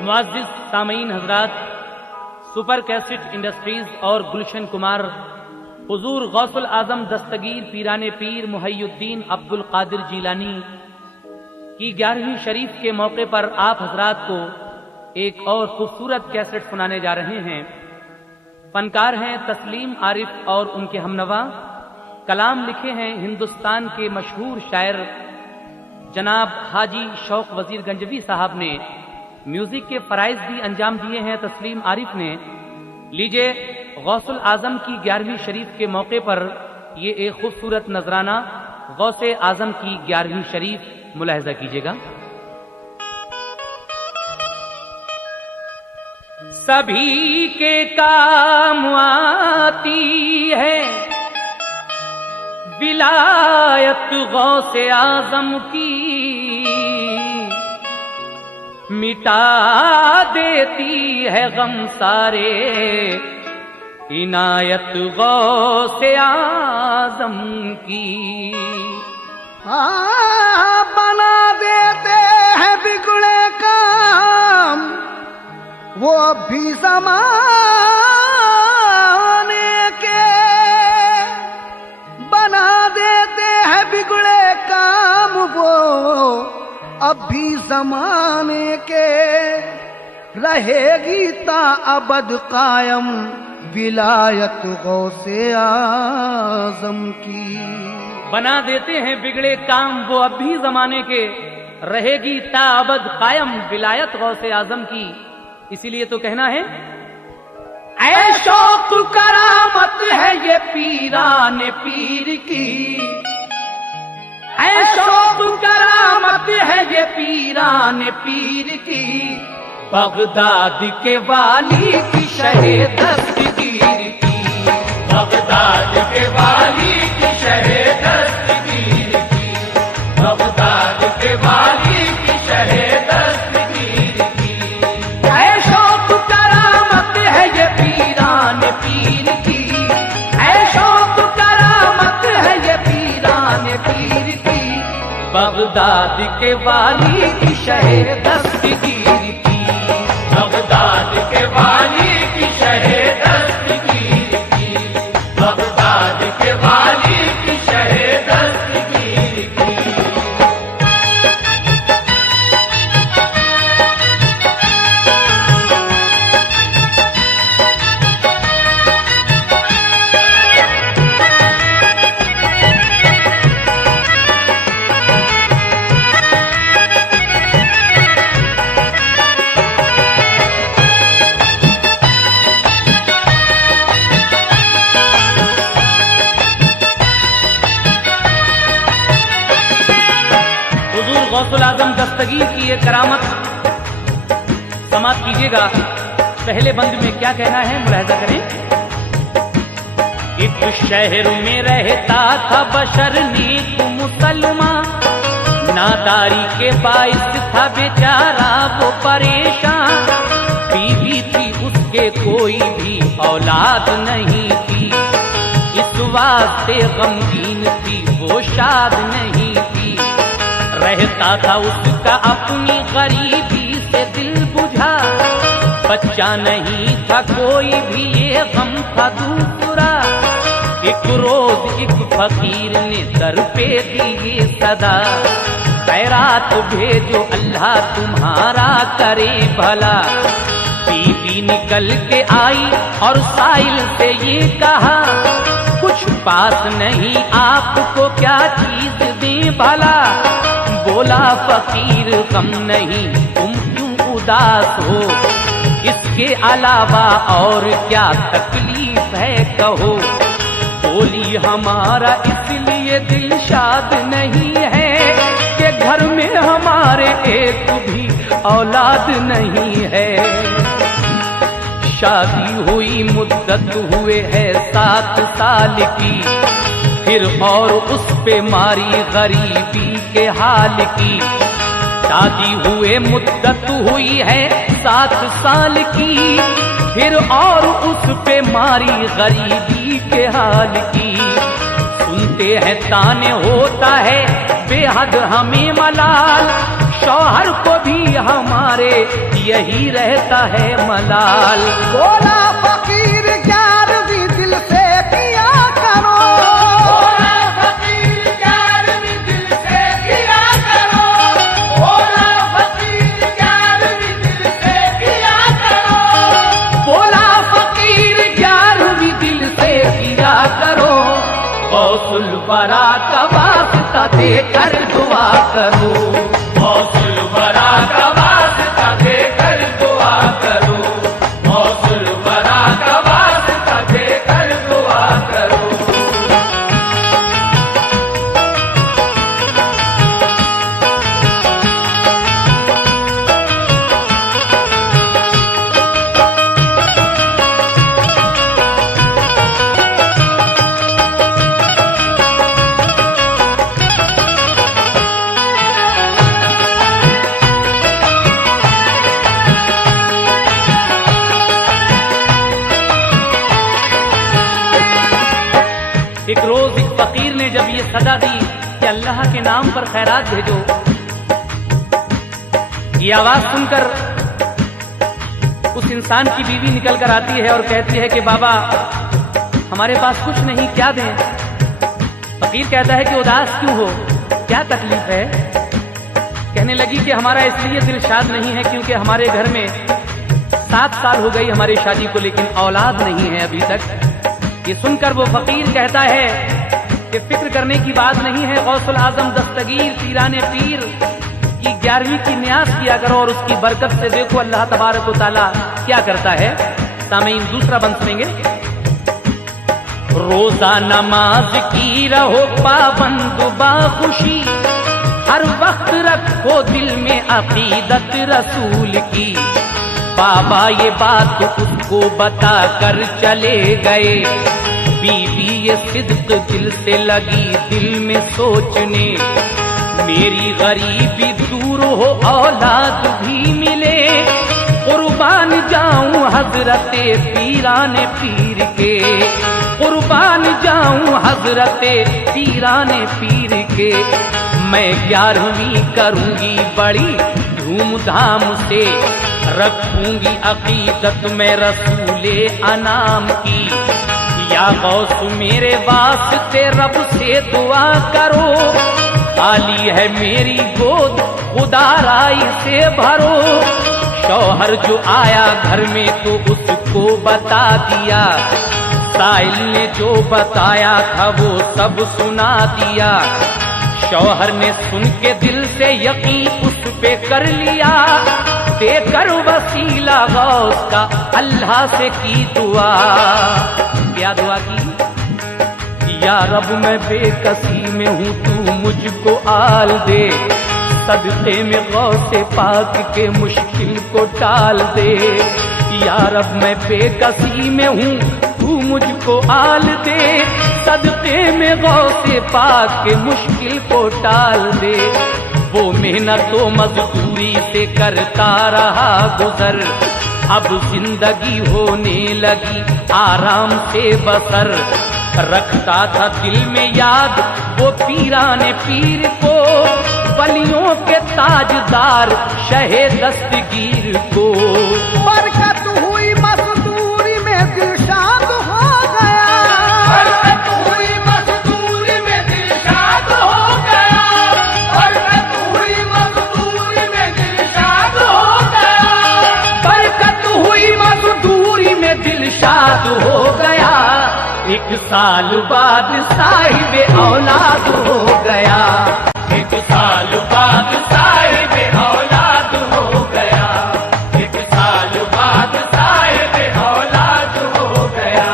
मुअज़्ज़िज़ सामीन हज़रात, super cassette industries और गुलशन कुमार हुजूर गौसुल आजम दस्तगीर पीराने पीर मुहय्युद्दीन अब्दुल कादिर जीलानी की 11वीं शरीफ के मौके पर आप हजरात को एक और खूबसूरत कैसेट सुनाने जा रहे हैं। फनकार हैं तस्लीम आरिफ और उनके हमनवा। कलाम लिखे हैं हिंदुस्तान के मशहूर शायर जनाब हाजी शौक वजीर गंजवी साहब ने। म्यूजिक के फराइज भी अंजाम दिए हैं तस्लीम आरिफ ने। लीजिए गौसुल आजम की 11वीं शरीफ के मौके पर ये एक खूबसूरत नजराना गौसे आजम की 11वीं शरीफ मुलाहिजा कीजिएगा। सभी के काम आती है विलायत गौसे आजम की, मिटा देती है गम सारे इनायत गौसे आजम की। बना देते हैं बिगड़े काम वो भी ज़माने के, बना देते हैं बिगड़े काम वो अब भी ज़माने के, रहेगी ता अबद कायम विलायत गौसे आज़म की। बना देते हैं बिगड़े काम वो अब भी जमाने के, रहेगी ता अबद कायम विलायत गौसे आजम की। इसीलिए तो कहना है ऐ शौक करामत है ये पीराने पीर की, ऐ शौक करामत है ये पीराने पीर की, बगदाद के वाली की शहे दस्तगीर की, बगदाद के वाली की शहे दस्तगीर की, बगदाद के वाली की शहे दस्तगीर की। ऐ शौक करामत है ये पीराने पीर की, ऐ शौक करामत है ये पीराने पीर की, बगदाद के वाली की शहे दस्तगीर की, बगदाद के वाली की शहे दस्तगीर की, बगदाद के वाली की शहे दस्तगीर की। गौसुल आजम दस्तगीर की ये करामत समाप्त कीजिएगा। पहले बंद में क्या कहना है मुलाहिजा करें। एक शहर में रहता था बशर नेक मुसलमान, नादारी के बाइस था बेचारा वो परेशान, बीवी थी उसके कोई भी औलाद नहीं थी, इस वास्ते गमगीन थी वो शाद नहीं थी, रहता था उसका अपनी गरीबी से दिल बुझा, बच्चा नहीं था कोई भी ये गम था दूसरा, एक रोज एक फकीर ने दर पे दी सदा, खैरात भेजो अल्लाह तुम्हारा करे भला, बीवी निकल के आई और साइल से ये कहा, कुछ पास नहीं आपको क्या चीज दे भला, बोला फकीर कम नहीं तुम क्यों उदास हो, इसके अलावा और क्या तकलीफ है कहो, बोली हमारा इसलिए दिल शाद नहीं है कि घर में हमारे एक भी औलाद नहीं है, शादी हुई मुद्दत हुए है 7 साल की, फिर और उस पे मारी गरीबी के हाल की, शादी हुए मुद्दत हुई है 7 साल की, फिर और उस पे मारी गरीबी के हाल की, सुनते हैं ताने होता है बेहद हमें मलाल, शौहर को भी हमारे यही रहता है मलाल। बोला फकीर 11वीं दिल से किया करो, बोला फकीर 11वीं दिल से किया करो, बोला फकीर 11वीं दिल से किया करो, बोला फकीर 11वीं दिल से किया करो। गौसुल बरा का वास्ता देकर दुआ करो, गौसुल बरा का वास्ता देकर दुआ करो, गौसुल बरा का वास्ता देकर दुआ करो। एक रोज एक फकीर ने जब ये सदा दी कि अल्लाह के नाम पर खैरात भेजो, ये आवाज सुनकर उस इंसान की बीवी निकल कर आती है और कहती है कि बाबा हमारे पास कुछ नहीं, क्या दें? फकीर कहता है कि उदास क्यों हो, क्या तकलीफ है? कहने लगी कि हमारा इसलिए दिल शाद नहीं है क्योंकि हमारे घर में 7 साल हो गई हमारी शादी को, लेकिन औलाद नहीं है अभी तक। ये सुनकर वो फकीर कहता है कि फिक्र करने की बात नहीं है, गौसुल आजम दस्तगीर पीराने पीर की 11वीं की न्यास किया करो और उसकी बरकत से देखो अल्लाह तबारक व तआला क्या करता है। सामीन दूसरा बंद सुनेंगे। रोजा नमाज की रहो पाबंद बाखुशी, हर वक्त रखो दिल में अकीदत रसूल की। बाबा ये बात उसको बता कर चले गए, बीवी ये सिद्क दिल से लगी दिल में सोचने, मेरी गरीबी दूर हो औलाद भी मिले, कुर्बान जाऊं हजरते पीराने पीर के, कुर्बान जाऊं हजरते पीराने पीर के। मैं 11वीं करूंगी बड़ी धूमधाम से, रखूंगी अकीदत में रसूले अनाम की। या गौस मेरे वास्ते रब से दुआ करो, खाली है मेरी गोद खुदाराई से भरो। शौहर जो आया घर में तो उसको बता दिया, साइल ने जो बताया था वो सब सुना दिया। शौहर ने सुन के दिल से यकीन उस पे कर लिया, देकर वसीला गौस का अल्लाह से की दुआ। क्या दुआ की? या रब मैं बेकसी में हूँ तू मुझको आल दे, सदक़े में गौसे पाक के मुश्किल को टाल दे। या रब मैं बेकसी में हूँ तू मुझको आल दे, सदक़े में गौसे पाक के मुश्किल को टाल दे। वो मेहनत तो मजदूरी से करता रहा गुजर, अब जिंदगी होने लगी आराम से बसर। रखता था दिल में याद वो पीराने पीर को, बलियों के ताजदार शहे दस्तगीर को। बरकत हुई मजदूरी में दिल शाद हो गया, बरकत हुई मजदूरी में दिल शाद हो गया, बरकत हुई मजदूरी में दिल शाद हो गया, बरकत हुई मजदूरी में दिल शाद हो गया। 1 साल बाद साहिब औलाद हो गया, 1 साल बाद साहिब औलाद हो गया, 1 साल बाद साहिब औलाद हो गया।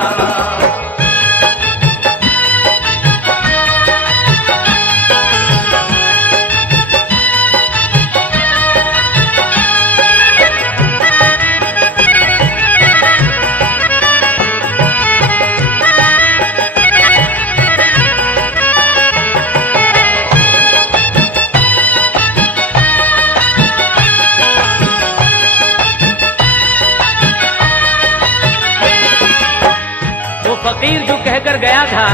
फकीर जो कहकर गया था,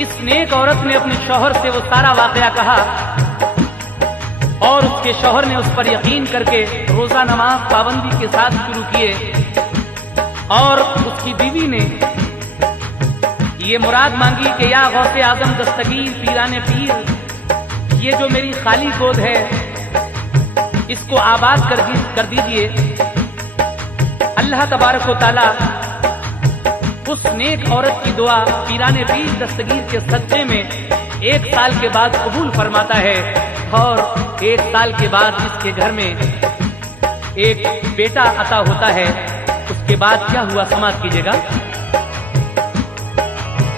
इस नेक औरत ने अपने शौहर से वो सारा वाकया कहा और उसके शौहर ने उस पर यकीन करके रोजा नमाज पाबंदी के साथ शुरू किए और उसकी बीवी ने ये मुराद मांगी कि या गौसे आजम दस्तगीर पीराने पीर, ये जो मेरी खाली गोद है इसको आबाद कर दीजिए। अल्लाह तबारक व तआला उस नेक औरत की दुआ पीराने पीर दस्तगीर के सदक़े में 1 साल के बाद कबूल फरमाता है और 1 साल के बाद इसके घर में एक बेटा अता होता है। उसके बाद क्या हुआ समाप्त कीजिएगा।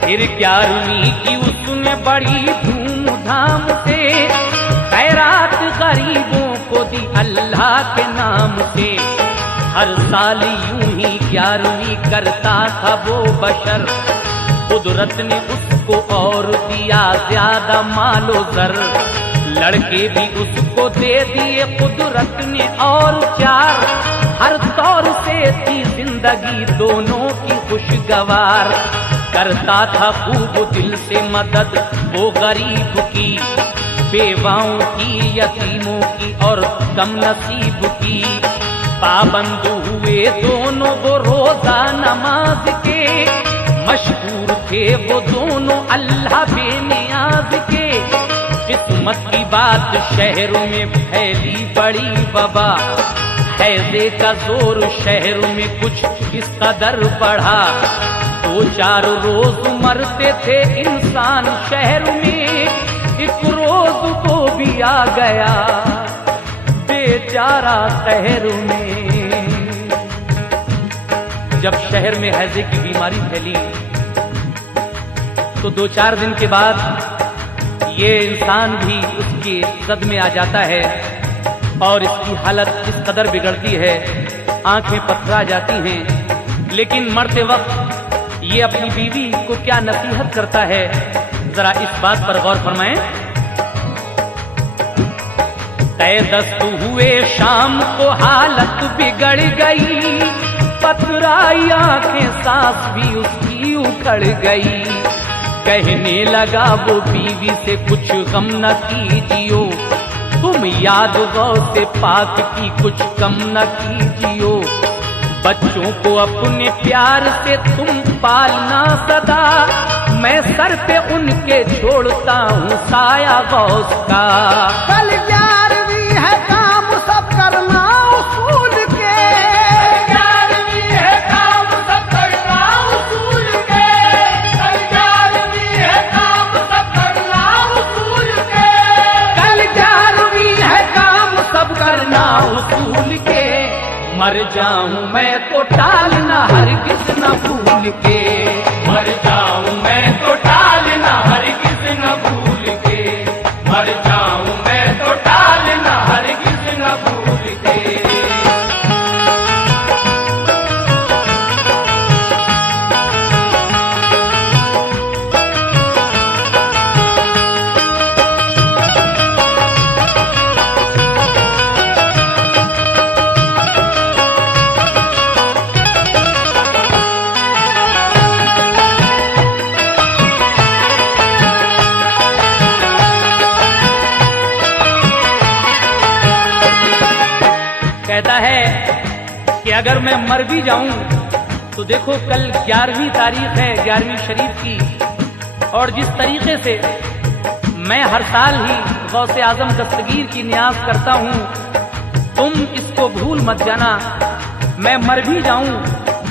फिर 11वीं की उसने बड़ी धूमधाम से खैरात गरीबों को दी अल्लाह के नाम से। हर साल यूं ही 11वीं करता था वो बशर, कुदरत ने उसको और दिया ज्यादा मालो जर। लड़के भी उसको दे दिए कुदरत ने और 4, हर तौर से थी जिंदगी दोनों की खुशगवार। करता था खूब दिल से मदद वो गरीब की, बेवाओं की, यतीमों की और कम नसीब की। पाबंद हुए दोनों वो रोजा नमाज के, मशहूर थे वो दोनों अल्लाह बेनियाज के। किस्मत की बात शहरों में फैली बड़ी वबा, हैजे का जोर शहरों में कुछ इस कदर बढ़ा। 2-4 रोज मरते थे इंसान शहर में, एक रोज वो भी आ गया बेचारा शहर में। जब शहर में हैजे की बीमारी फैली तो 2-4 दिन के बाद ये इंसान भी उसके सदमे आ जाता है और इसकी हालत इस कदर बिगड़ती है, आंखें पथरा जाती हैं। लेकिन मरते वक्त ये अपनी बीवी को क्या नसीहत करता है, जरा इस बात पर गौर फरमाएं। तय दस्त हुए शाम को हालत बिगड़ गई, पथराई आंखें सांस भी उसकी उखड़ गई। कहने लगा वो बीवी से कुछ गम न कीजियो, तुम याद गौसे पाक की कुछ कम न कीजियो। बच्चों को अपने प्यार से तुम पालना सदा, मैं सर पे उनके छोड़ता हूँ साया गौस का। कल 11वीं है काम सब करना उसूल के, 11वीं है काम सब करना उसूल के, कल 11वीं है काम सब करना उसूल के, कल 11वीं है काम सब करना उसूल के। मर जाऊं मैं तो टालना हरगिज़ न भूल के, मर जाऊं मैं तो टालना हरगिज़ न भूल के, मर जाऊं मैं तो टालना हरगिज़ न भूल के। कहता है कि अगर मैं मर भी जाऊं तो देखो कल 11वीं तारीख है 11वीं शरीफ की, और जिस तरीके से मैं हर साल ही गौसे आजम दस्तगीर की नियाज करता हूं, तुम इसको भूल मत जाना। मैं मर भी जाऊं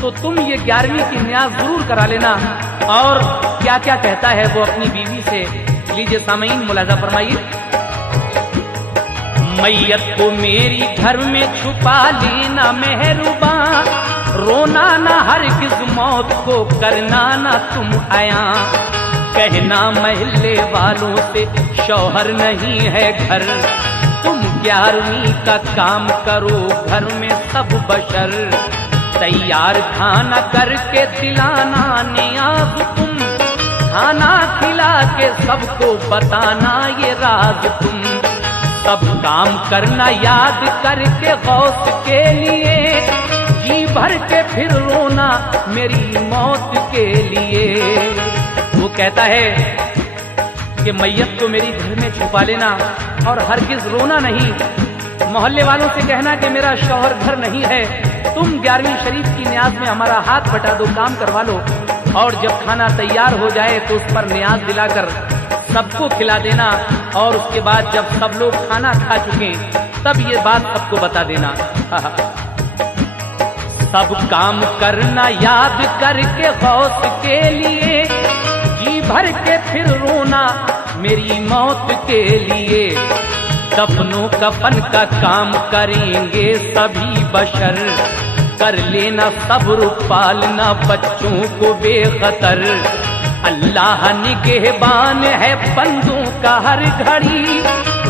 तो तुम ये 11वीं की नियाज जरूर करा लेना। और क्या क्या कहता है वो अपनी बीवी से, लीजिए सामईन मुलाजा फरमाइए। मैयत को मेरी घर में छुपा लेना मेहरुबा, रोना ना हरगिज़ मौत को करना ना तुम आया। कहना महल्ले वालों से शौहर नहीं है घर, तुम 11वीं का काम करो घर में सब बशर। तैयार खाना करके दिलाना नियाज तुम, खाना खिला के सबको बताना ये राज तुम। सब काम करना याद करके गौस के लिए, जी भर के फिर रोना मेरी मौत के लिए। वो कहता है कि मैयत को मेरी घर में छुपा लेना, और हरगिज रोना नहीं। मोहल्ले वालों से कहना कि मेरा शौहर घर नहीं है, तुम 11वीं शरीफ की न्याज में हमारा हाथ बटा दो, काम करवा लो, और जब खाना तैयार हो जाए तो उस पर न्याज दिलाकर सबको खिला देना, और उसके बाद जब सब लोग खाना खा चुके तब ये बात सबको बता देना। सब काम करना याद करके गौस के लिए, जी भर के फिर रोना मेरी मौत के लिए। दफनों कफन का काम करेंगे सभी बशर, कर लेना सब्र पालना बच्चों को बेखतर। अल्लाह निगहबान है बंदों का हर घड़ी,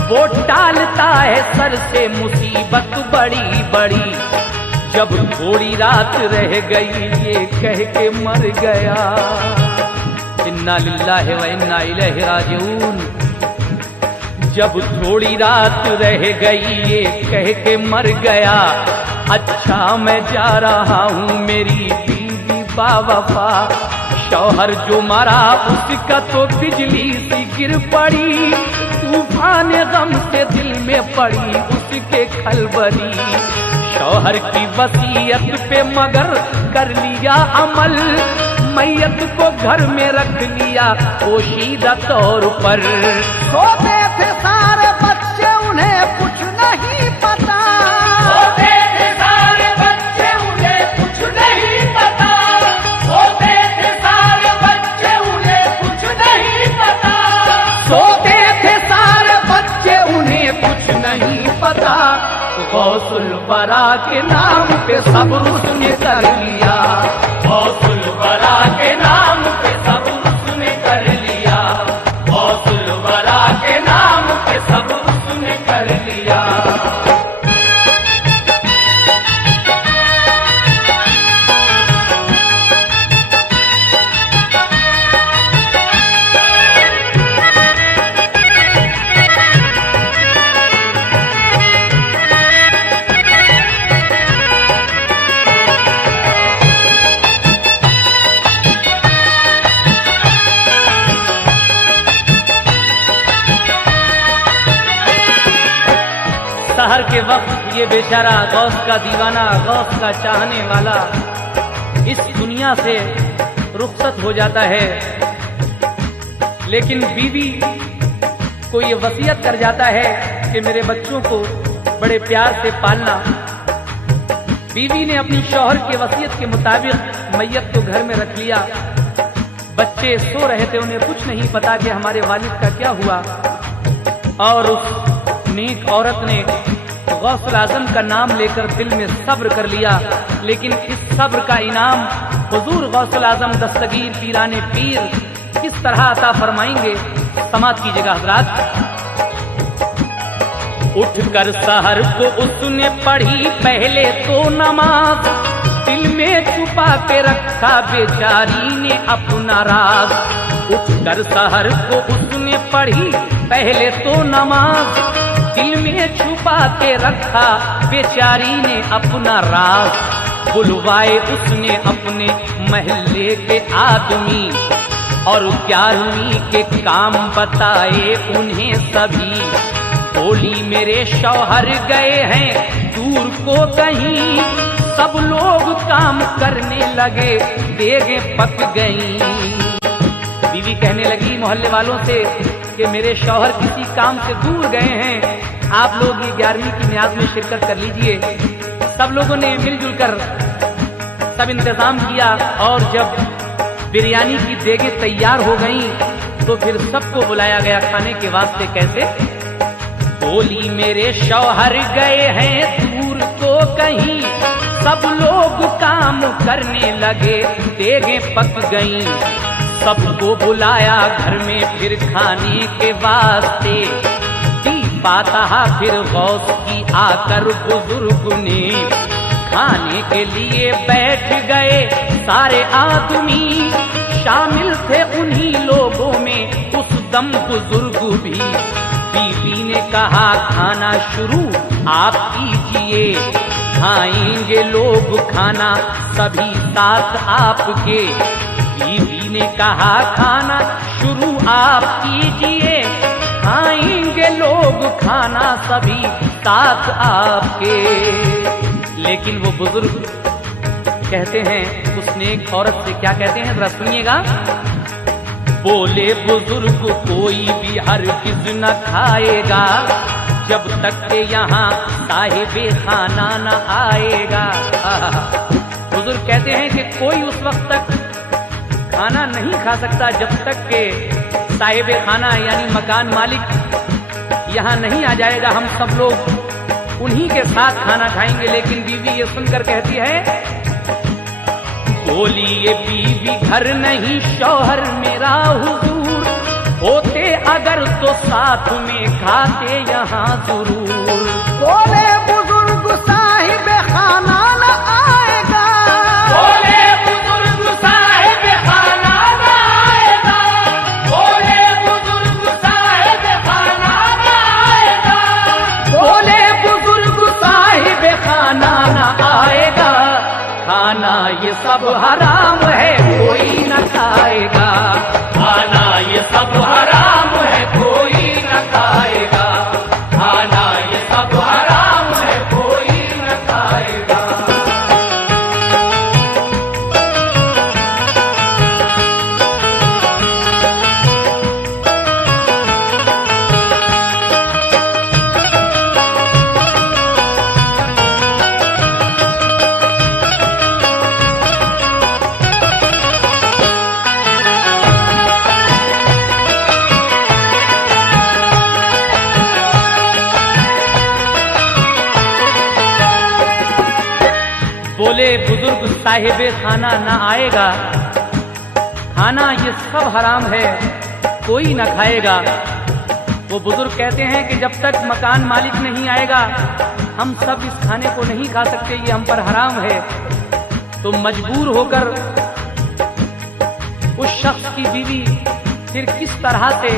वो टालता है सर से मुसीबत बड़ी बड़ी। जब थोड़ी रात रह गई ये कह के मर गया, इन्ना लिल्लाहि व इन्ना इलैहि राजिऊन। जब थोड़ी रात रह गई ये कह के मर गया, अच्छा मैं जा रहा हूँ मेरी बीवी बावफा। शौहर जो मरा उसका तो बिजली सी गिर पड़ी, तूफान गम से दिल में पड़ी उसके खलबली। शौहर की वसीयत पे मगर कर लिया अमल, मैयत को घर में रख लिया पोशीदा तौर पर। सोते थे सारे बच्चे उन्हें कुछ नहीं पता, सोते थे सारे बच्चे उन्हें कुछ नहीं पता, सोते थे सारे बच्चे उन्हें कुछ नहीं पता, सोते थे सारे बच्चे उन्हें कुछ नहीं पता। गौसुल बरा के नाम पे सब उसने कर लिया, गौसुल बरा के नाम पे सब उसने कर लिया, गौसुल बरा के नाम पे सब उसने कर लिया। सहर के वक्त ये बेचारा गौस का दीवाना, गौस का चाहने वाला इस दुनिया से रुखसत हो जाता है, लेकिन बीवी को ये वसीयत कर जाता है कि मेरे बच्चों को बड़े प्यार से पालना। बीवी ने अपनी शौहर के वसीयत के मुताबिक मैयत को घर में रख लिया। बच्चे सो रहे थे, उन्हें कुछ नहीं पता कि हमारे वालिद का क्या हुआ, और उस नेक औरत ने गौसुल आजम का नाम लेकर दिल में सब्र कर लिया। लेकिन इस सब्र का इनाम हुजूर गौसुल आजम दस्तगीर पीराने पीर किस तरह अता फरमाएंगे, समात कीजिएगा हजरात। उठकर सहर को उसने पढ़ी पहले तो नमाज, दिल में छुपा के रखा बेचारी ने अपना राज। उठकर सहर को उसने पढ़ी पहले तो नमाज, दिल में छुपा के रखा बेचारी ने अपना राज। बुलवाए उसने अपने महल्ले के आदमी, और 11वीं के काम बताए उन्हें सभी। बोली मेरे शौहर गए हैं दूर को कहीं, सब लोग काम करने लगे देगे पक गई। बीवी कहने लगी मोहल्ले वालों से कि मेरे शौहर किसी काम से दूर गए हैं, आप लोग ये 11वीं की न्याज में शिरकत कर लीजिए। सब लोगों ने मिलजुल कर सब इंतजाम किया, और जब बिरयानी की देगे तैयार हो गई तो फिर सबको बुलाया गया खाने के वास्ते। कैसे? बोली मेरे शौहर गए हैं दूर को कहीं, सब लोग काम करने लगे देगे पक गई। सबको बुलाया घर में फिर खाने के वास्ते, पाता फिर गौस की आकर बुजुर्ग ने। खाने के लिए बैठ गए सारे आदमी, शामिल थे उन्हीं लोगों में उस दम बुजुर्ग भी। बीवी ने कहा खाना शुरू आप कीजिए, खाएंगे लोग खाना सभी साथ आपके। बीवी ने कहा खाना शुरू आप कीजिए, खाएंगे लोग खाना सभी साथ आपके। लेकिन वो बुजुर्ग कहते हैं, उस नेक औरत से क्या कहते हैं, जरा सुनिएगा। बोले बुजुर्ग कोई भी हरगिज़ न खाएगा जब तक के यहाँ साहिबे खाना न आएगा। बुजुर्ग कहते हैं कि कोई उस वक्त तक खाना नहीं खा सकता जब तक के साहिबे खाना यानी मकान मालिक यहाँ नहीं आ जाएगा। हम सब लोग उन्हीं के साथ खाना खाएंगे। लेकिन बीवी ये सुनकर कहती है, बोली ये बीवी घर नहीं शौहर मेरा हुजूर, होते अगर तो साथ में खाते यहाँ जरूर। बोले बुजुर्ग साहिब खाना न आएगा, बोले बुजुर्ग साहिब खाना न आएगा, बोले बुजुर्ग साहिब खाना न आएगा, बोले बुजुर्ग साहिब खाना न आएगा। खाना ये सब हराम है कोई न खाएगा, खाना ये सब हराम है कोई न खाएगा, खाना ये सब हराम है कोई न खाएगा। बोले बुजुर्ग साहिबे खाना ना आएगा, खाना ये सब हराम है कोई ना खाएगा। वो बुजुर्ग कहते हैं कि जब तक मकान मालिक नहीं आएगा हम सब इस खाने को नहीं खा सकते, ये हम पर हराम है। तो मजबूर होकर उस शख्स की बीवी फिर किस तरह से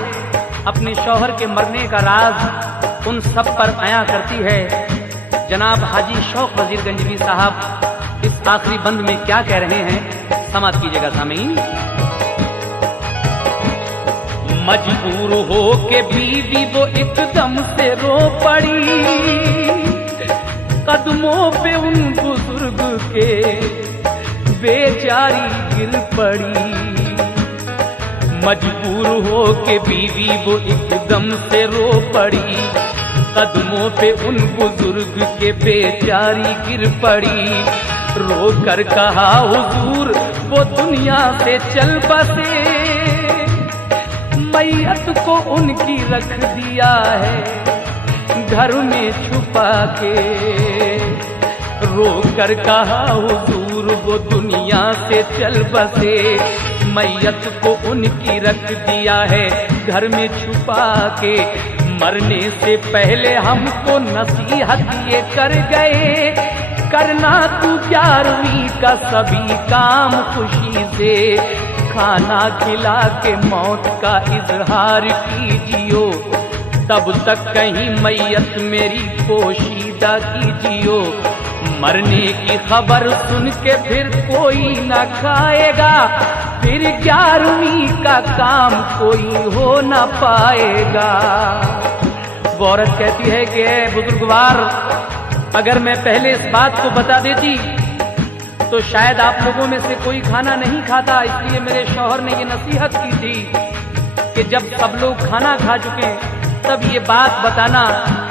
अपने शौहर के मरने का राज उन सब पर आया करती है। जनाब हाजी शौक वजीर गंजवी साहब इस आखिरी बंद में क्या कह रहे हैं, समाप्त कीजिएगा सामीन। मजबूर हो के बीवी वो एकदम से रो पड़ी, कदमों पे उन बुजुर्ग के बेचारी गिर पड़ी। मजबूर हो के बीवी वो एकदम से रो पड़ी, कदमों पे उन बुजुर्ग के बेचारी गिर पड़ी। रो कर कहा हुजूर वो दुनिया से चल बसे, मैयत को उनकी रख दिया है घर में छुपा के। रो कर कहा हुजूर वो दुनिया से चल बसे, मैयत को उनकी रख दिया है घर में छुपा के। मरने से पहले हमको नसीहत ये कर गए, करना तू 11वीं का सभी काम खुशी से। खाना खिला के मौत का इजहार कीजियो, तब तक कहीं मैयत मेरी पोशीदा कीजियो। मरने की खबर सुन के फिर कोई न खाएगा, फिर 11वीं का काम कोई हो न पाएगा। वो औरत कहती है कि बुजुर्गवार, अगर मैं पहले इस बात को बता देती तो शायद आप लोगों में से कोई खाना नहीं खाता। इसलिए मेरे शौहर ने ये नसीहत की थी कि जब सब लोग खाना खा चुके तब ये बात बताना।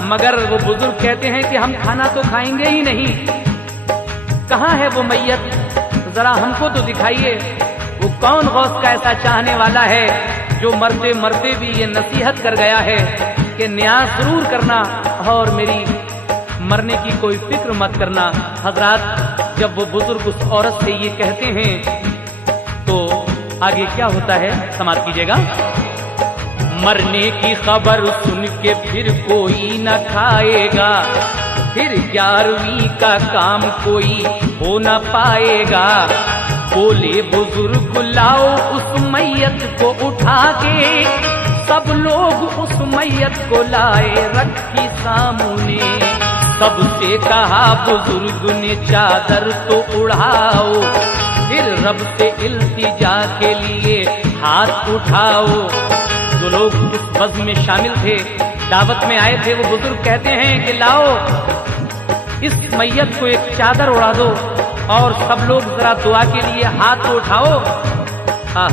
मगर वो बुजुर्ग कहते हैं कि हम खाना तो खाएंगे ही नहीं। कहाँ है वो मैयत, जरा हमको तो दिखाइए। वो कौन गौस का ऐसा चाहने वाला है जो मरते मरते भी ये नसीहत कर गया है कि न्यास जरूर करना और मेरी मरने की कोई फिक्र मत करना। हजरात, जब वो बुजुर्ग उस औरत से ये कहते हैं तो आगे क्या होता है, समाप्त कीजिएगा। मरने की खबर सुन के फिर कोई न खाएगा, फिर 11वीं का काम कोई हो न पाएगा। बोले बुजुर्ग लाओ उस मैयत को उठा के, सब लोग उस मैयत को लाए रखी सामने। सबसे कहा बुजुर्ग ने चादर तो उड़ाओ, फिर रब से इल्तिजा के लिए हाथ उठाओ। जो लोग उस बज़्म में शामिल थे, दावत में आए थे, वो बुजुर्ग कहते हैं कि लाओ इस मैयत को एक चादर उड़ा दो और सब लोग जरा दुआ के लिए हाथ को उठाओ। हा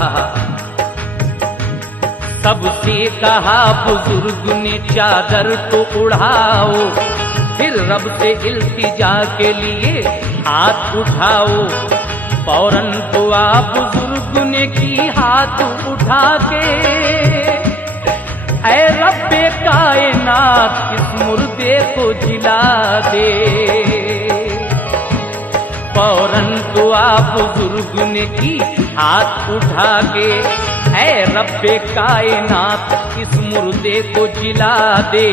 सबसे कहा बुजुर्ग ने चादर तो उड़ाओ, फिर रब से इल्तिजा के लिए हाथ उठाओ। फौरन दुआ बुजुर्ग ने की हाथ उठा के, ऐ रब्बे कायनात इस मुर्दे को जिला दे। फौरन दुआ बुजुर्ग ने की हाथ उठा के, ऐ रब्बे कायनात इस मुर्दे को जिला दे।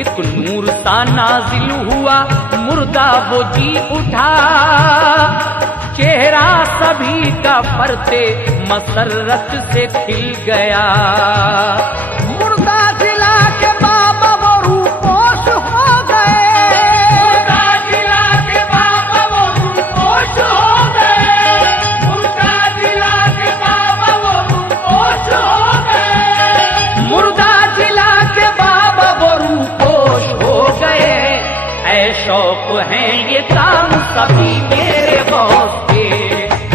एक नूर सा नाजिल हुआ, मुर्दा वो जी उठा, चेहरा सभी का फरते मसरत से खिल गया। मुर्दा जिला के बाबा वो रूपोश हो गए, मुर्दा जिला के बाबा वो रूपोश हो गए, मुर्दा जिला के बाबा वो रूपोश हो गए, मुर्दा जिला के बाबा वो रूपोश हो गए। ऐ शौक हैं ये काम सभी मेरे बॉस के,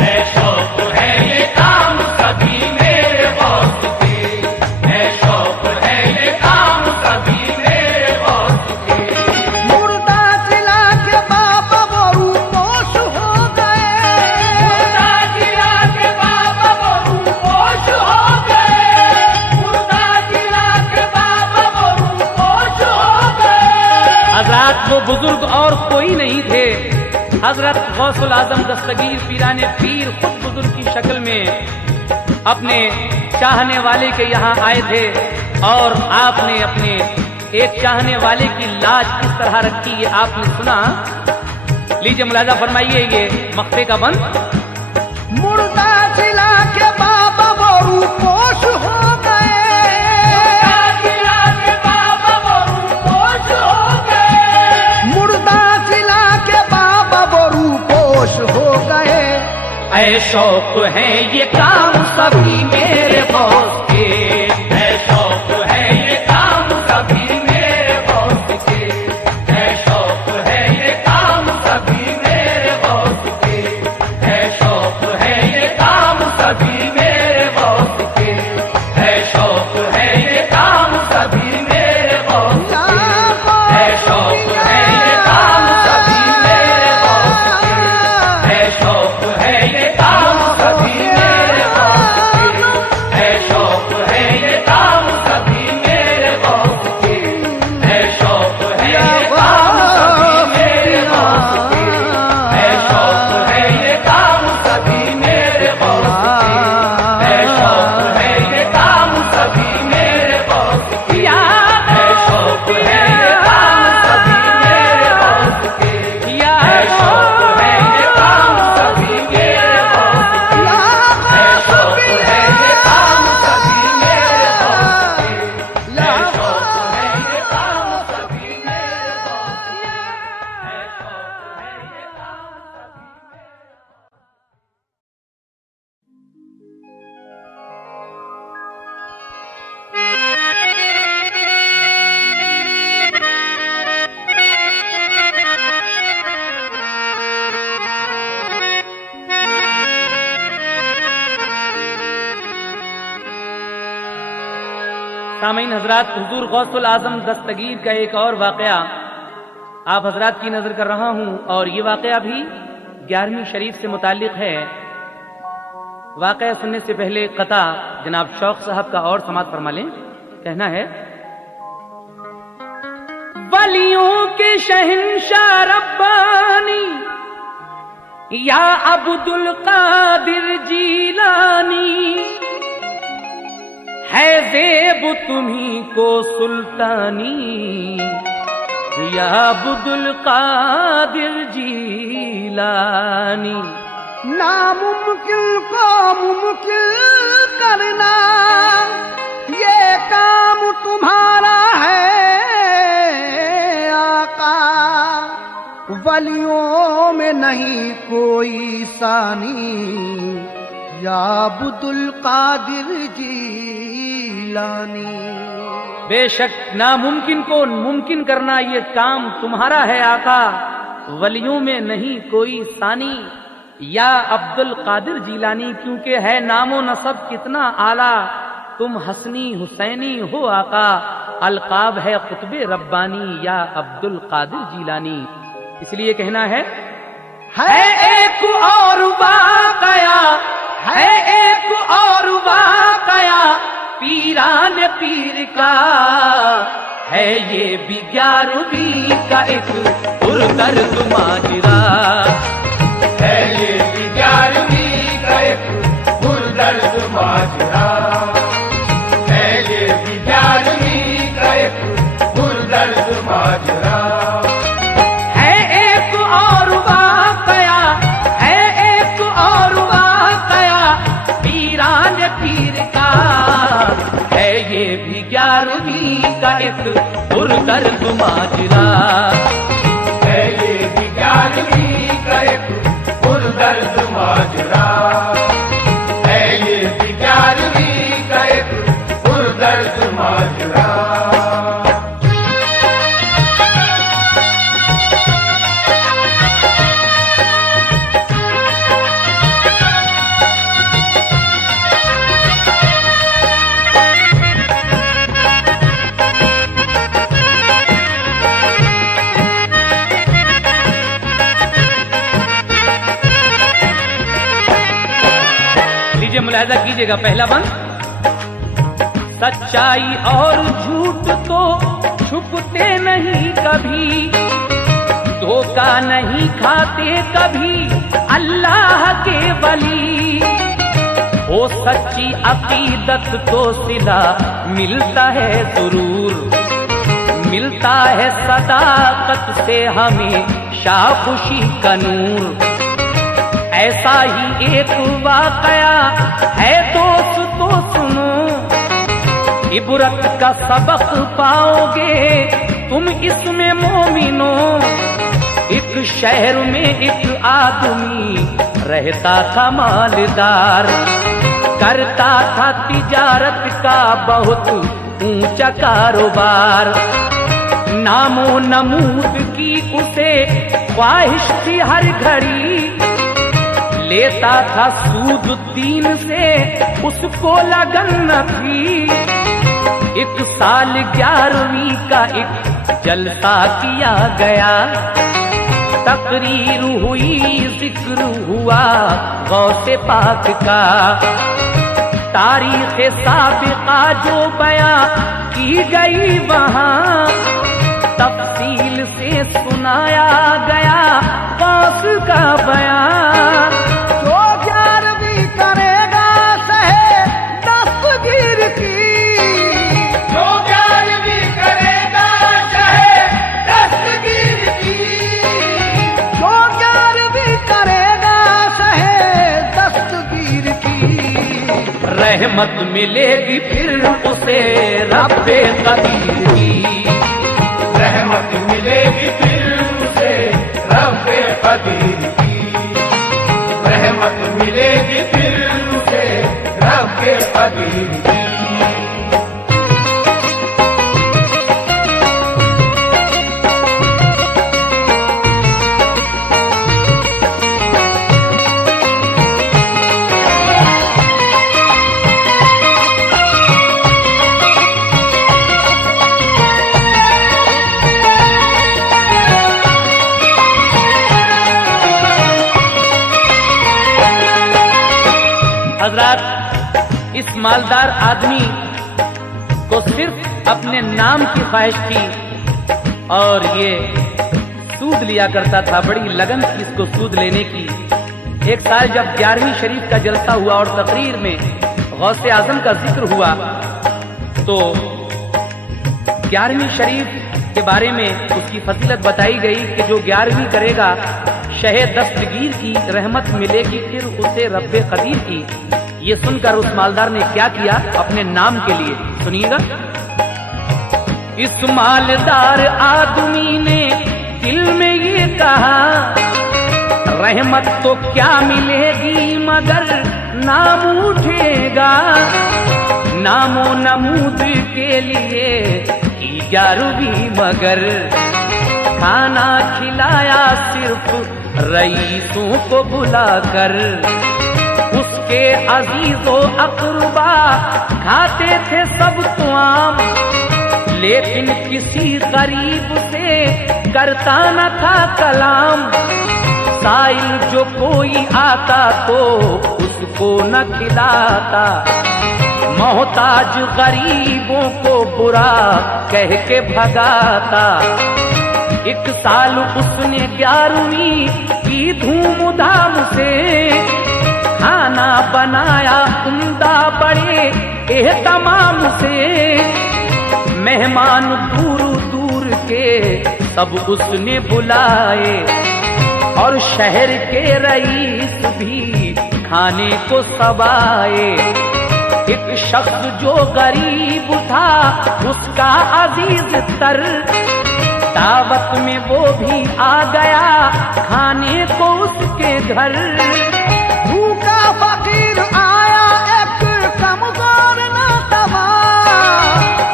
ऐ शौक है ये काम सभी मेरे बॉस के, ऐ शौक है ये काम सभी मेरे बॉस के। मुर्दा जिला के बाबा वो रूपोश हो गए, मुर्दा जिला के बाबा वो रूपोश हो गए, मुर्दा जिला के बाबा वो रूपोश हो गए। हजरत वो बुजुर्ग और कोई नहीं थे, हजरत गौसुल आजम दस्तगीर पीराने पीर खुद बुजुर्ग की शक्ल में अपने चाहने वाले के यहाँ आए थे और आपने अपने एक चाहने वाले की लाज किस तरह रखी ये आपने सुना। लीजिए मुलाजा फरमाइए ये मक्ते का बंद। मुर्दा जिला के बाबा वो रूपोश हो गए, मुर्दा जिला के बाबा वो रूपोश हो गए, मुर्दा जिला के बाबा वो रूपोश हो गए। ऐ शौक है ये काम सभी मेरे बॉस के, ऐ शौक है ये काम सभी मेरे बॉस के, ऐ शौक है ये काम सभी मेरे बॉस के, ऐ शौक है ये काम सभी मेरे बॉस के, ऐ शौक है ये काम सभी मेरे बॉस के, ऐ शौक है ये काम सभी मेरे बॉस के, ऐ शौक है ये काम सभी मेरे बॉस के, ऐ शौक है ये काम सभी मेरे बॉस के, ऐ शौक है ये काम सभी मेरे बॉस के, ऐ शौक है ये काम सभी मेरे बॉस के, ऐ शौक है ये काम सभी मेरे बॉस के, ऐ शौक है ये काम सभी मेरे बॉस के, ऐ शौक है ये काम सभी मेरे बॉस के, ऐ शौक है ये काम सभी मेरे बॉस के, ऐ शौक है ये काम सभी मेरे बॉस के, ऐ शौक है ये काम सभी। सामीन हजरात, हुजूर गौसुल आजम दस्तगीर का एक और वाकया आप हजरात की नजर कर रहा हूं और ये वाकया भी 11वीं शरीफ से मुताल्लिक है। वाकया सुनने से पहले कता जनाब शौक साहब का और समात फरमा लें। कहना है, वलियों के शहंशाह रब्बानी या अब्दुल कादिर जीलानी, है देब तुम्ही को सुल्तानी या अब्दुल कादिर जीलानी। नामुमकिन को मुमकिन करना ये काम तुम्हारा है आका, वलियों में नहीं कोई सानी या अब्दुल कादिर जीलानी। जीलानी। बेशक नामुमकिन को मुमकिन करना ये काम तुम्हारा है आका, वलियों में नहीं कोई सानी। या अब्दुल कादिर जीलानी, क्योंकि है नामो नसब कितना आला, तुम हसनी हुसैनी हो आका, अलकाब है कुतुबे रब्बानी या अब्दुल कादिर जीलानी। इसलिए कहना है एक और वाकया, है एक और वाकया पीरान पीर का, है ये भी 11वीं का एक पुरदर्द माजरा, है ये भी 11वीं का एक पुरदर्द माजरा, है ये भी 11वीं का एक पुरदर्द माजरा। है एक और वाकया, है एक और वाकया पीरान पीर का, है ये भी 11वीं का एक पुरदर्द माजरा, है ये भी 11वीं का एक पुरदर्द माजरा, है ये भी 11वीं का एक पुरदर्द माजरा। लीजिए मुलाहिजा कीजिएगा पहला बंद। सच्चाई और झूठ तो छुपते नहीं कभी, धोखा नहीं खाते कभी अल्लाह के वली, हो सच्ची अकीदत तो सिला मिलता है जरूर, मिलता है सदाकत से हमें शाखुशी का नूर। ऐसा ही एक वाकया है दोस्त तो सुनो, इबरत का सबक पाओगे तुम इसमें मोमिनो। एक शहर में एक आदमी रहता था मालदार, करता था तिजारत का बहुत ऊंचा कारोबार, नामो नमूद की उसे ख्वाहिश थी हर घड़ी, लेता था सूद दीन से उसको लगन न थी। एक साल 11वीं का एक जलसा किया गया, तकरीर हुई जिक्र हुआ गौसे पाक का, तारीख साबिका जो बयां की गई वहां, तफसील से सुनाया गया गौस का बयां। जो 11वीं करेगा सहे दस्तगीर की, जो 11वीं करेगा चाहे दस्तगीर की, जो 11वीं करेगा सहे दस्तगीर की, रहमत मिलेगी फिर उसे रब्बे कदीर की, रहमत मिलेगी फिर उसे रब्बे कदीर की, रहमत मिलेगी फिर उसे रब्बे कदीर की। हजरात, इस मालदार आदमी को सिर्फ अपने नाम की ख्वाहिश थी और ये सूद लिया करता था, बड़ी लगन थी इसको सूद लेने की। एक साल जब 11वीं शरीफ का जलसा हुआ और तकरीर में गौसे आजम का जिक्र हुआ, तो 11वीं शरीफ के बारे में उसकी फजीलत बताई गई कि जो 11वीं करेगा शहे दस्तगीर की, रहमत मिलेगी फिर उसे रब्बे कदीर की। ये सुनकर उस मालदार ने क्या किया अपने नाम के लिए, सुनिएगा। इस मालदार आदमी ने दिल में ये कहा, रहमत तो क्या मिलेगी मगर नाम उठेगा, नामो नमूद के लिए की 11वीं मगर खाना खिलाया सिर्फ रईसों को बुलाकर। उसके अजीजो अकरबा खाते थे सब तो आम, लेकिन किसी गरीब से करता न था कलाम। साइल जो कोई आता तो उसको न खिलाता, मोहताज गरीबों को बुरा कह के भगाता। एक साल उसने 11वीं की धूमधाम से खाना बनाया उम्दा बड़े एहतमाम से। मेहमान दूर दूर के सब उसने बुलाए, और शहर के रईस भी खाने को सब आए। एक शख्स जो गरीब था उसका अजीज तर, दावत में वो भी आ गया खाने को उसके घर। भूखा फकीर आया एक कमजोर नातवा,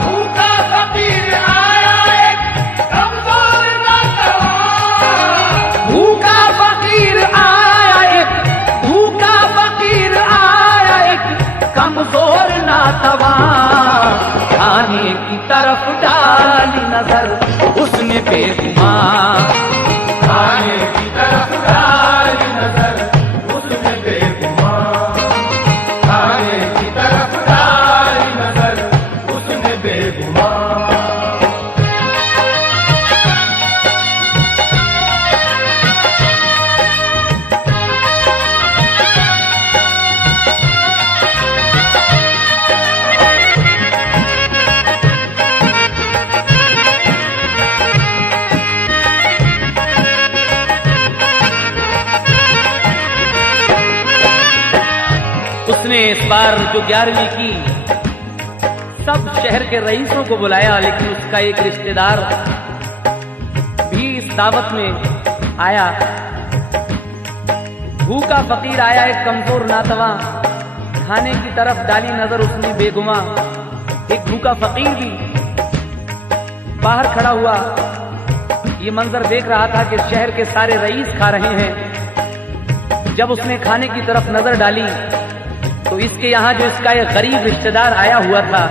भूखा फकीर आया एक कमजोर नातवा, भूखा फकीर आया एक, भूखा फकीर आया एक कमजोर नातवा। खाने की तरफ डाली नजर उसने बेगुमान, खाने की तरफ डाली नजर उसने बेगुमान, खाने की तरफ डाली नजर उसने बेगुमान। उसने इस बार जो 11वीं की सब शहर के रईसों को बुलाया, लेकिन उसका एक रिश्तेदार भी इस दावत में आया। भूखा फकीर आया एक कमजोर नातवा, खाने की तरफ डाली नजर उसने बेगुमा। एक भूखा फकीर भी बाहर खड़ा हुआ, ये मंजर देख रहा था कि शहर के सारे रईस खा रहे हैं। जब उसने खाने की तरफ नजर डाली तो इसके यहाँ जो इसका एक गरीब रिश्तेदार आया हुआ था,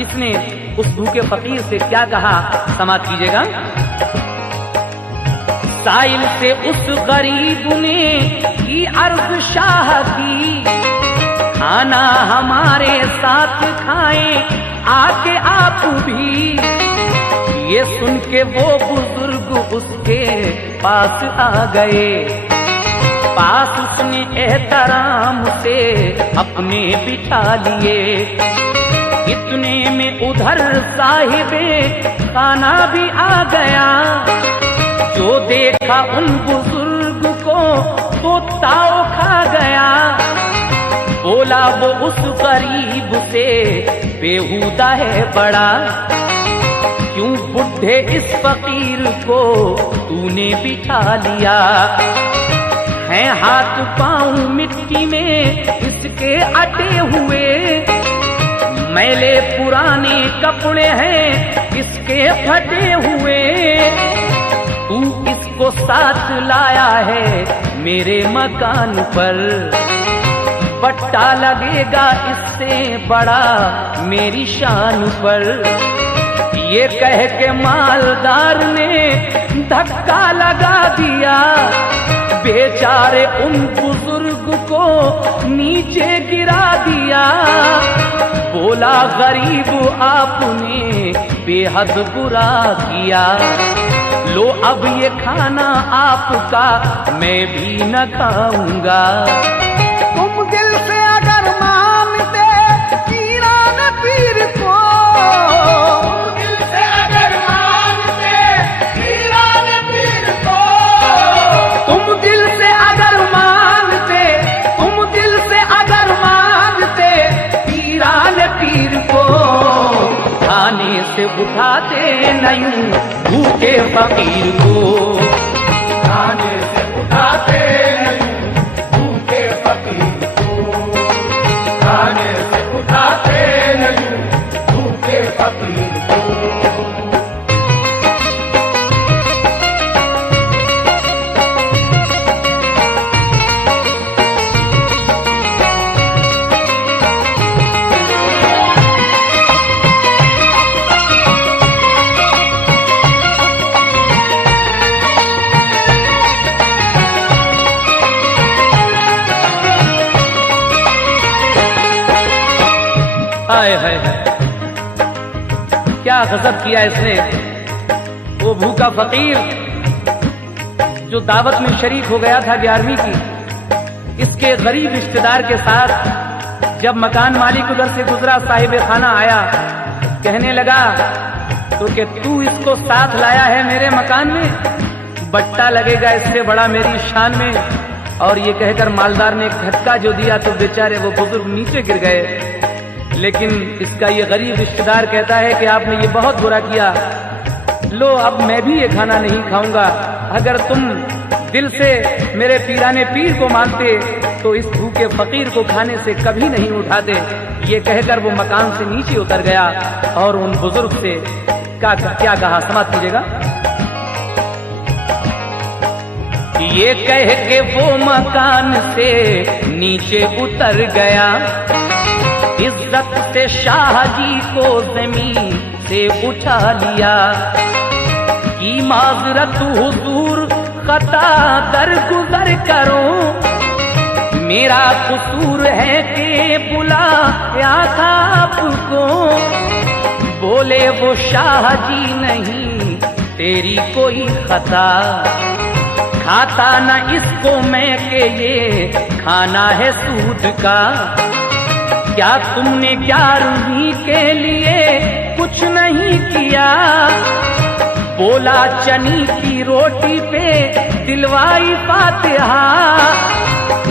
इसने उस भूखे फकीर से क्या कहा, समाप्त कीजिएगा। साइल से उस गरीब ने की अर्ज शाह की, खाना हमारे साथ खाएं आके आप भी। ये सुन के वो बुजुर्ग उसके पास आ गए, पास उसने एहतराम से अपने बिठा लिए। इतने में उधर साहिबे खाना भी आ गया, जो देखा उन बुजुर्ग को तो ताव खा गया। बोला वो उस गरीब से, बेहुदा है बड़ा, क्यों बुढ़े इस फकीर को तूने बिठा लिया। हैं हाथ पांव मिट्टी में इसके अटे हुए, मैले पुराने कपड़े हैं इसके फटे हुए। तू इसको साथ लाया है मेरे मकान पर, पट्टा लगेगा इससे बड़ा मेरी शान पर। ये कह के मालदार ने धक्का लगा दिया, बेचारे उन बुजुर्ग को नीचे गिरा दिया। बोला गरीब आपने बेहद बुरा किया, लो अब ये खाना आपका मैं भी न खाऊंगा। तुम दिल से अगर मानते पीरान पीर को, दिल से अगर मानते पीरान पीर को, तुम दिल से अगर मानते, तुम दिल से अगर मानते पीरान पीर को, खाने से उठाते नहीं भूखे फकीर को। खाने से उठाते नहीं भूखे फकीर को, खाने से उठाते नहीं हाय हाय, क्या गजब किया इसने। वो भूखा फकीर जो दावत में शरीक हो गया था 11वीं की, इसके गरीब रिश्तेदार के साथ जब मकान मालिक उधर से गुजरा, साहिब खाना आया, कहने लगा तो कि तू इसको साथ लाया है मेरे मकान में, बट्टा लगेगा इससे बड़ा मेरी शान में। और ये कहकर मालदार ने एक झटका जो दिया तो बेचारे वो बुजुर्ग नीचे गिर गए। लेकिन इसका ये गरीब रिश्तेदार कहता है कि आपने ये बहुत बुरा किया, लो अब मैं भी ये खाना नहीं खाऊंगा। अगर तुम दिल से मेरे पीराने पीर को मानते तो इस भूखे फकीर को खाने से कभी नहीं उठाते। ये कहकर वो मकान से नीचे उतर गया और उन बुजुर्ग से क्या कहा, समाप्त कीजिएगा। ये कह के वो मकान से नीचे उतर गया, इज्जत से शाह जी को जमीन से उठा लिया। की माजरत हुजूर खता दरगुजर करो, मेरा कसूर है कि बुलाया था आपको। बोले वो शाह जी नहीं तेरी कोई खता, खाता न इसको मैं के ये खाना है सूद का। क्या तुमने 11वीं के लिए कुछ नहीं किया, बोला चनी की रोटी पे दिलवाई फातिहा।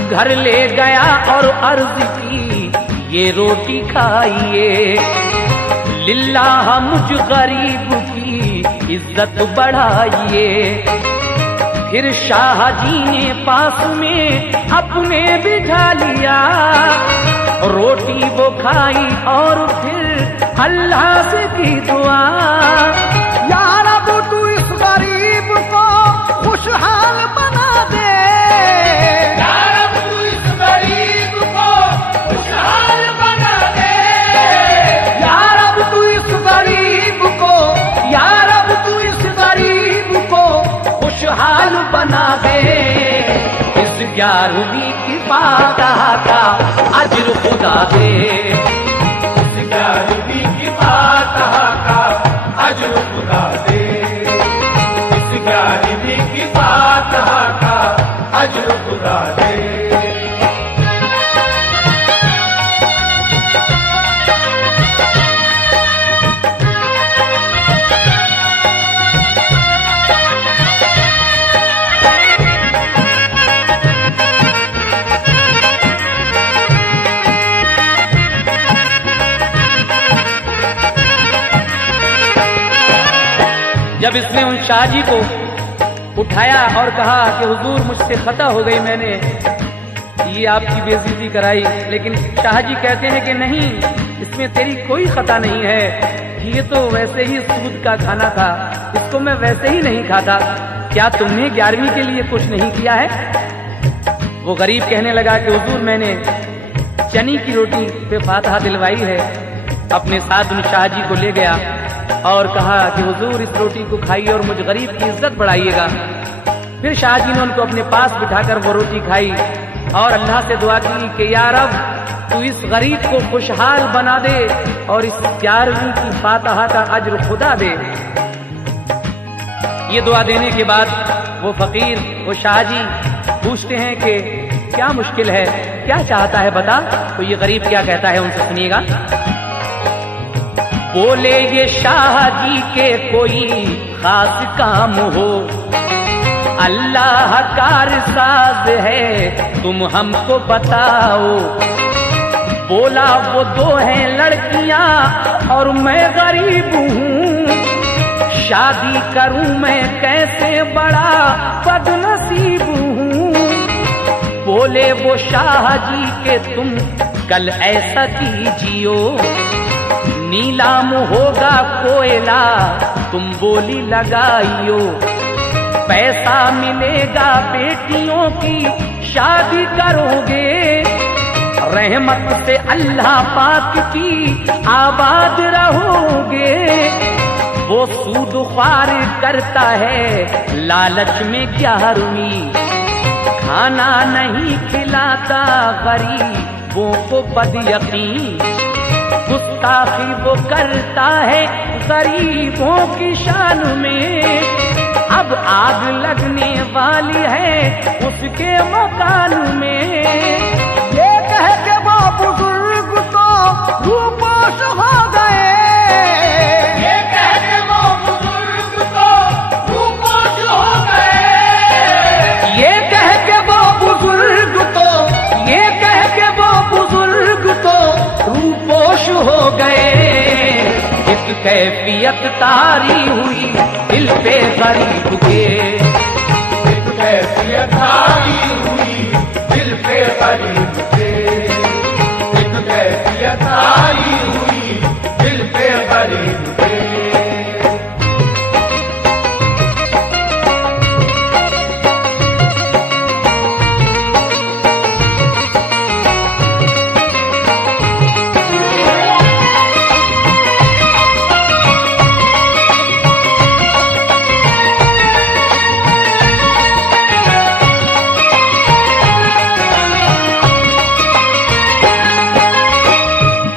घर ले गया और अर्ज की ये रोटी खाइए, लिल्लाह मुझ गरीब की इज्जत बढ़ाइए। फिर शाह जी ने पास में अपने बिठा लिया, रोटी वो खाई और फिर अल्लाह से की दुआ। या रब तू इस गरीब को खुशहाल बना दे, या रब तू इस गरीब को खुशहाल बना दे, या रब तू इस गरीब को, या रब तू इस गरीब को खुशहाल बना दे। इस 11वीं की फातिहा का अज्र खुदा दे, इस 11वीं की फातिहा का अज्र खुदा दे, इस 11वीं की फातिहा का अज्र खुदा दे। जब इसने उन शाह जी को उठाया और कहा कि हुजूर मुझसे खता हो गई, मैंने ये आपकी बेइज्जती कराई। लेकिन शाह जी कहते हैं कि नहीं, इसमें तेरी कोई खता नहीं है, ये तो वैसे ही सूद का खाना था, इसको मैं वैसे ही नहीं खाता। क्या तुमने 11वीं के लिए कुछ नहीं किया है? वो गरीब कहने लगा कि हुजूर मैंने चनी की रोटी पे फातिहा दिलवाई है। अपने साथ उन शाह जी को ले गया और कहा कि हुजूर इस रोटी को खाइए और मुझ गरीब की इज्जत बढ़ाइएगा। फिर शाह जी ने उनको अपने पास बिठाकर वो रोटी खाई और अल्लाह से दुआ की कि या रब तू इस गरीब को खुशहाल बना दे और इस 11वीं की फातिहा का अज्र खुदा दे। ये दुआ देने के बाद वो फकीर, वो शाह जी पूछते हैं कि क्या मुश्किल है, क्या चाहता है बता। तो ये गरीब क्या कहता है उनसे सुनिएगा। बोले ये शाह जी के कोई खास काम हो, अल्लाह कारसाज है तुम हमको बताओ। बोला वो 2 हैं लड़कियां और मैं गरीब हूँ, शादी करूं मैं कैसे बड़ा बदनसीब हूँ। बोले वो शाह जी के तुम कल ऐसा कीजियो, नीलाम होगा कोयला तुम बोली लगाइयो। पैसा मिलेगा बेटियों की शादी करोगे, रहमत से अल्लाह पाक की आबाद रहोगे। वो सूद ख्वार करता है लालच में 11वीं, खाना नहीं खिलाता गरीबों को बदयकीन। गुस्ताखी वो करता है गरीबों की शान में। अब आग लगने वाली है उसके मकान में। ये कह के वो बुजुर्ग तो रूपोश हो गए। ये कह के वो बुजुर्ग तो रूपोश हो गए। ये कह के वो बुजुर्ग तो, ये कह के वो बुजुर्ग तो रूपोश हो गए। एक कैफियत तारी हुई दिल पे गरीब के। एक कैफियत तारी हुई दिल पे गरीब के। एक कैफियत तारी हुई दिल पे गरीब के।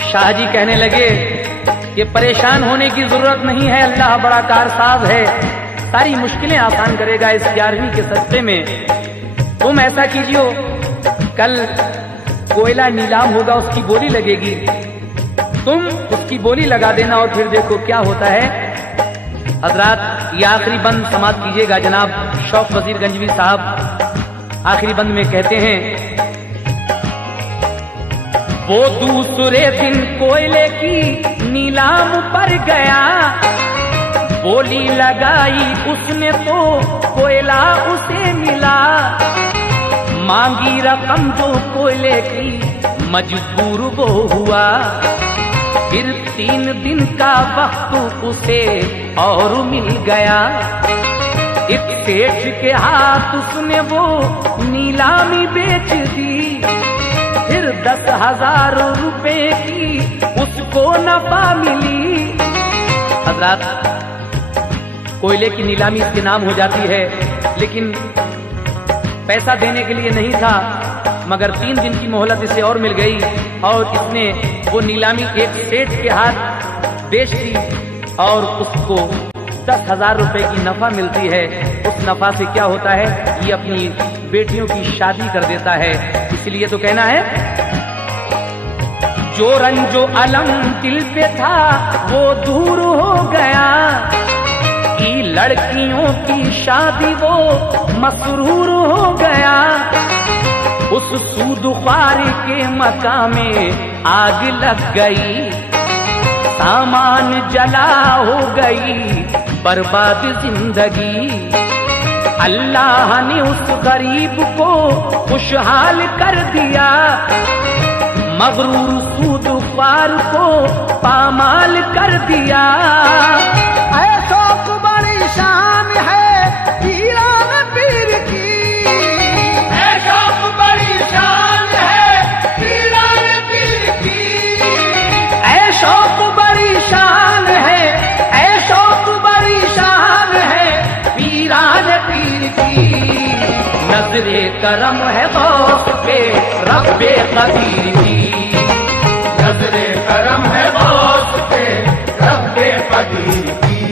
शाह जी कहने लगे कि परेशान होने की जरूरत नहीं है, अल्लाह बड़ा कारसाज है, सारी मुश्किलें आसान करेगा इस 11वीं के सस्ते में। तुम ऐसा कीजियो, कल कोयला नीलाम होगा, उसकी बोली लगेगी, तुम उसकी बोली लगा देना और फिर देखो क्या होता है। हजरात ये आखिरी बंद समाप्त कीजिएगा। जनाब शौक वजीर गंजवी साहब आखिरी बंद में कहते हैं, वो दूसरे दिन कोयले की नीलाम पर गया। बोली लगाई उसने तो कोयला उसे मिला। मांगी रकम जो कोयले की मजबूर वो हुआ। फिर 3 दिन का वक्त उसे और मिल गया। एक सेठ के हाथ उसने वो नीलामी बेच दी। फिर 10,000 रुपए की उसको नफा मिली। हजरात कोयले की नीलामी इसके नाम हो जाती है, लेकिन पैसा देने के लिए नहीं था, मगर 3 दिन की मोहलत इसे और मिल गई और इसने वो नीलामी एक सेठ के हाथ बेच दी और उसको 10,000 रुपए की नफा मिलती है। उस नफा से क्या होता है, ये अपनी बेटियों की शादी कर देता है। इसलिए तो कहना है, जो रंजो अलम दिल पे था वो दूर हो गया। कि लड़कियों की शादी वो मसरूर हो गया। उस सूदख्वारी के मकान में आग लग गई। सामान जला हो गई बर्बाद जिंदगी। अल्लाह ने उस गरीब को खुशहाल कर दिया। मगरूर सूदख्वार को पामाल कर दिया। ऐसो को बड़ी शान है पीरान पीर की। ऐसो को बड़ी शान है पीरान पीर की। ऐसो को बड़ी शान है, ऐसो को बड़ी शान है पीरान पीर की। नजरे करम है गौस पे रब्बे कदीर की। नजरे करम है गौस पे रब्बे कदीर की।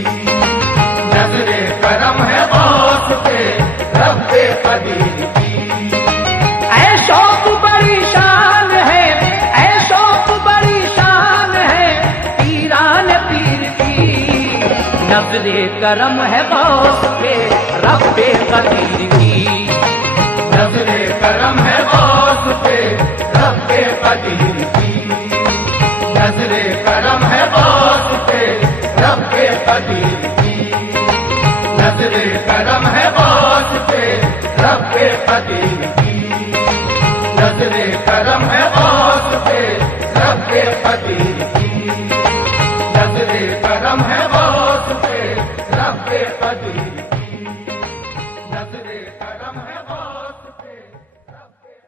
नजरे करम है गौस पे रब्बे कदीर की। ऐसो को बड़ी शान है, ऐसो को बड़ी शान है पीरान पीर की। नजरे करम है गौस पे रब्बे कदीर की। नजरे करम है गौस पे रब्बे कदीर की। नजरे करम है गौस पे रब्बे कदीर की। नजरे करम है गौस पे रब्बे कदीर की। नजरे करम है गौस पे रब्बे कदीर की। नजरे करम है गौस पे रब्बे कदीर की। नजरे करम है गौस पे रब्बे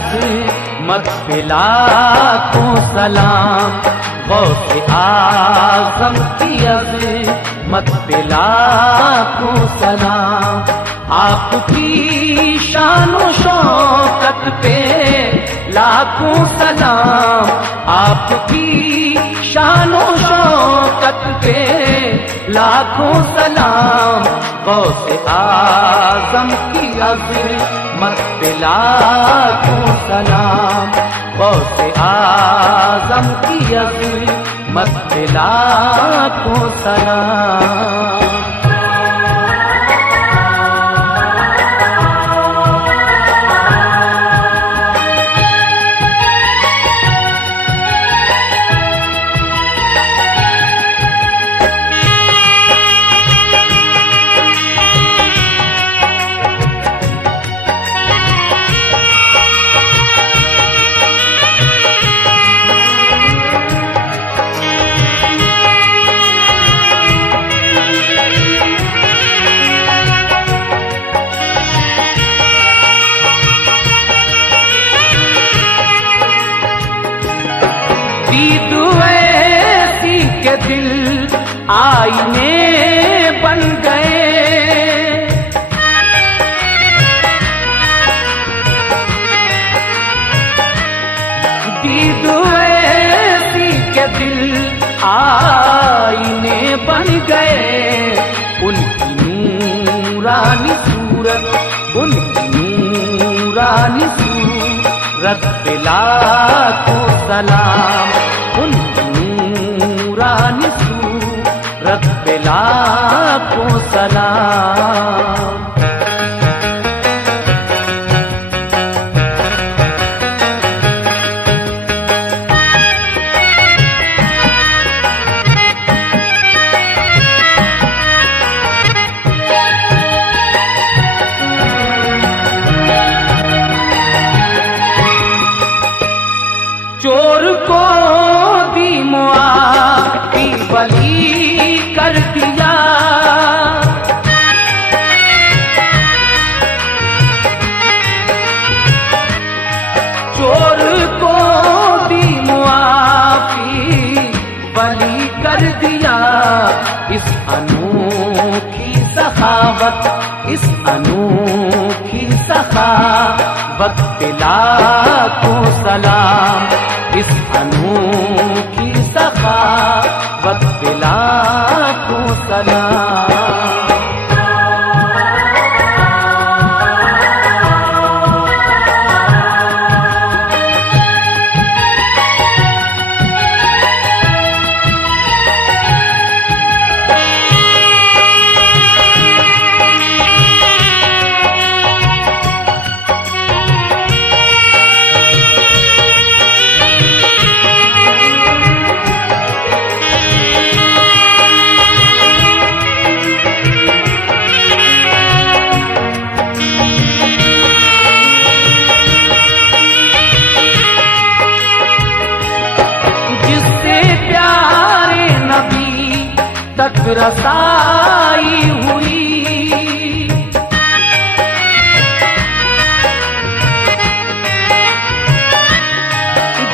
अज़मत पे लाखों सलाम, गौसे आज़म की अज़मत पे लाखों सलाम। आपकी शान व शौकत पे लाखों सलाम, आपकी शान व शौकत पे लाखों सलाम, गौसे आज़म की अज़मत पे लाखों सलाम, गौसे आज़म की अज़मत पे लाखों सलाम। के दिल आईने बन गए, दीद ऐसी के दिल आईने बन गए। उनकी नूरानी सूरत, उनकी नूरानी सूरत पे लाखों सलाम, उनकी नूरानी सूरत पे लाखों सलाम। चोर को दी मुआफ़ी बली कर दिया, चोर को दी मुआफ़ी बली कर दिया। इस अनोखी सखावत, इस अनोखी सखावत पे लाखों सलाम, इस अनोखी सखावत पे लाखों सलाम। तक रसाई हुई,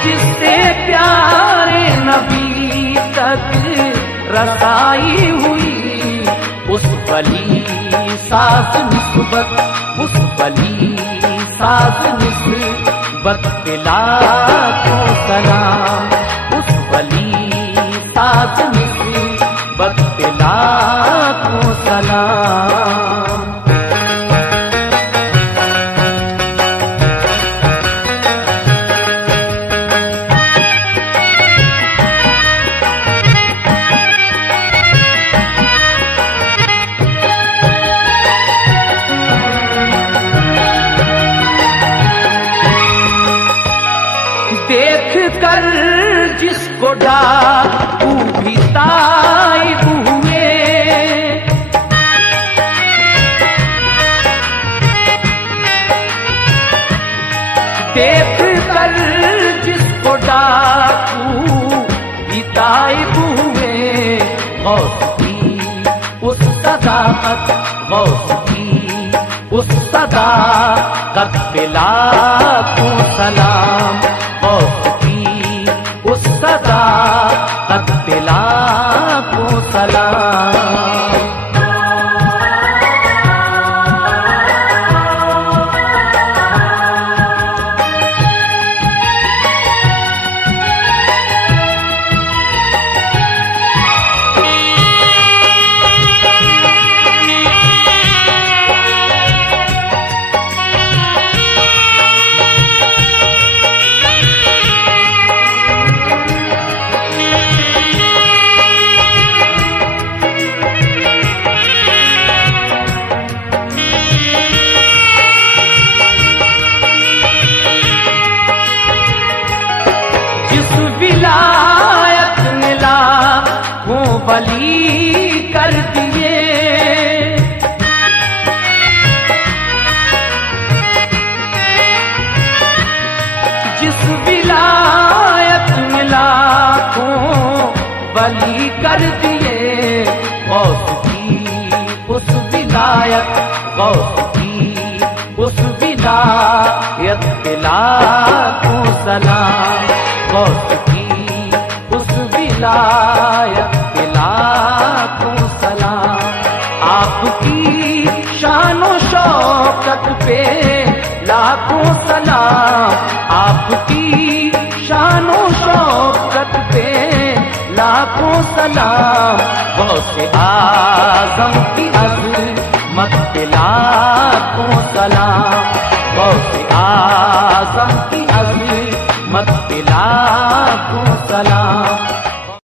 जिससे प्यारे नबी तक रसाई हुई। उस वली साज निस्बत, उस वली साज निस्बत पे लाखों सलाम, उस वली साज निस्बत पे लाखों सलाम। देख कर जिसको डाकू भी ताइब हुए, देख कर जिसको डाकू भी ताइब हुए। गौस की उस सदाकत, गौस की उस सदाकत पे लाखों पे लाखों सलाम। जिस विलायत ने लाखों वली कर दिए, जिस विलायत में लाखों वली कर दिए, गौस की उस विलायत, गौस की उस विलायत पे लाखों सलाम। गौस की उस विलायत पे लाखों सलाम। आपकी शानो शौकत पे लाखों सलाम। आपकी शानो शौकत पे लाखों सलाम। गौसे आज़म की अज़मत पे लाखों सलाम। गौसे आज़म